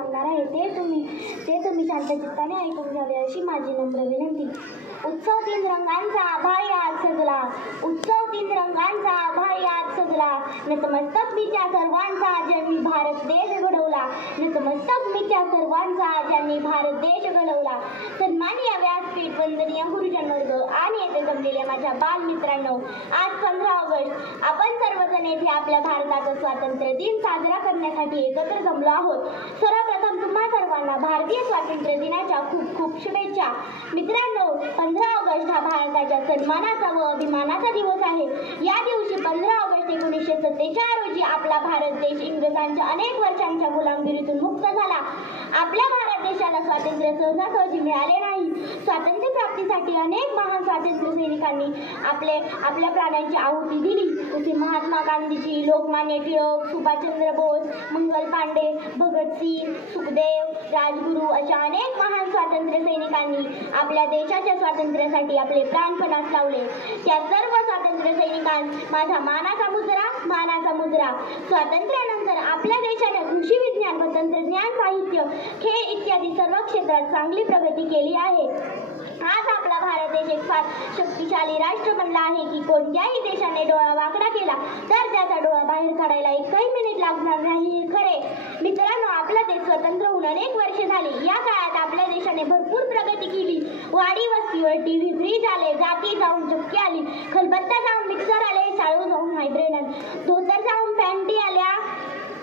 सांगणार आहे ते तुम्ही शांत चित्ताने ऐकून घ्यावे अशी माझी नम्र विनंती. उत्सव तीन रंगांचा आभाळ आज सजला, उत्सव तीन रंगांचा आभाळ आज सजला, नतमस्तक मी त्या सर्वांचा ज्यांनी भारत देश घडवला, नतमस्तक मी त्या सर्वांचा ज्यांनी भारत देश घडवला. सन्माननीय व्यासपीठ, वंदनीय गुरुजनवर्ग आणि येथे जमलेल्या माझ्या बालमित्रांनो, आज 15 ऑगस्ट आपण सर्वजण येथे आपल्या भारताचा स्वातंत्र्य दिन साजरा करण्यासाठी एकत्र जमलो आहोत. सर्वप्रथम तुम्हा सर्वांना भारतीय स्वातंत्र्य दिनाच्या खूप खूप शुभेच्छा. मित्रांनो, 15 ऑगस्ट हा भारताच्या सन्मानाचा व अभिमानाचा दिवस आहे. या दिवशी 15 ऑगस्ट 1947 रोजी आपला भारत देश इंग्रजांच्या अनेक वर्षांच्या गुलामगिरीतून मुक्त झाला. आपल्या भारत देशाला स्वातंत्र्य सहजासहजी मिळाले नाही. स्वातंत्र्य प्राप्तीसाठी अनेक महान स्वातंत्र्य सैनिकांनी आपल्या प्राणांची आहुती दिली. जसे महात्मा गांधीजी, लोकमान्य टिळक, सुभाषचंद्र बोस, मंगल पांडे, भगतसिंग, सुखदेव, राजगुरू अशा अनेक महान स्वातंत्र्य सैनिकांनी आपल्या देशाच्या स्वातंत्र्यासाठी आपले प्राणपणास लावले. त्या सर्व स्वातंत्र्य सैनिकांना माझा मानाचा मुजरा. स्वातंत्र्यानंतर आपल्या देशाने कृषी विज्ञान व तंत्रज्ञान, साहित्य, खेळ इत्यादी सर्व क्षेत्रात चांगली प्रगती केली आहे. आज आपला भारत देश एक फार शक्तिशाली राष्ट्र बनला आहे की कोणत्याही देशाने डोळा वाकडा केला तर त्याचा डोळा बाहेर काढायला एकही मिनिट लागणार नाही हे खरे. मित्रांनो, आपला देश स्वतंत्र होऊन अनेक वर्षे झाली. या काळात आपल्या देशाने भरपूर प्रगती केली. वाडी वस्तीवर टीव्ही, फ्रीज आले, जाती जाऊन चक्की आली, खलबत्ता जाऊन मिक्सर आले, शाळू जाऊन हायब्रिड आले, धोतर जाऊन पॅन्टी आल्या,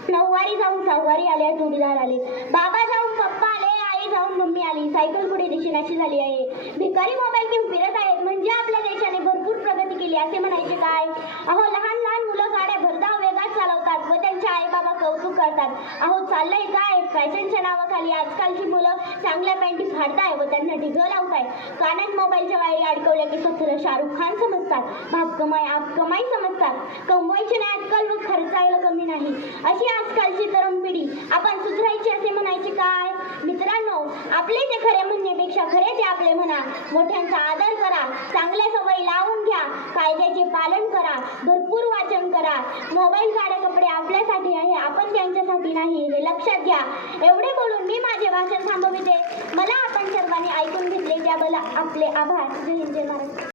नऊवारी जाऊन सहावारी आल्या, जोडीदार आले, बाबा जाऊन पप्पा आले, आई जाऊन मम्मी आली, सायकल पुढे दिशेनाशी झाली आहे, भिकारी मोबाईल घेऊन फिरत आहेत. म्हणजे आपल्या देशाने भरपूर प्रगती केली असे म्हणायचे काय? अहो, लहान लहान मुलं गाड्या भरधाव वेगात चालवतात व त्यांचे आई बाबा कौतुक करतात. अहो, चाललंय काय? फॅशनच्या नावाखाली आजकालची मुलं चांगल्या पॅन्टी फाडताय व त्यांना ढिगं लावताय. कानात मोबाईलच्या वायरी अडकवल्या की स्वतःला शाहरुख खान समजतात. बाप कमाई समजतात. कमवायची नाही अक्कल व खर्चायला कमी नाही अशी आजकालची तरुण पिढी. आपण सुधरायची असे म्हणायचे काय? मित्रांनो, आपले ते खरे म्हणण्यापेक्षा खरे ते आपले म्हणा. मोठ्यांचा आदर करा, चांगल्या सवयी लावून घ्या, कायद्याचे पालन करा, भरपूर वाचन करा. मोबाईल, गाड्या, कपडे आपल्यासाठी आहे, आपण त्यांच्यासाठी नाही हे लक्षात घ्या. एवढे बोलून मी माझे भाषण थांबविते. मला आपण सर्वांनी ऐकून घेतले त्याबद्दल आपले आभार. जय हिंद, जय महाराष्ट्र.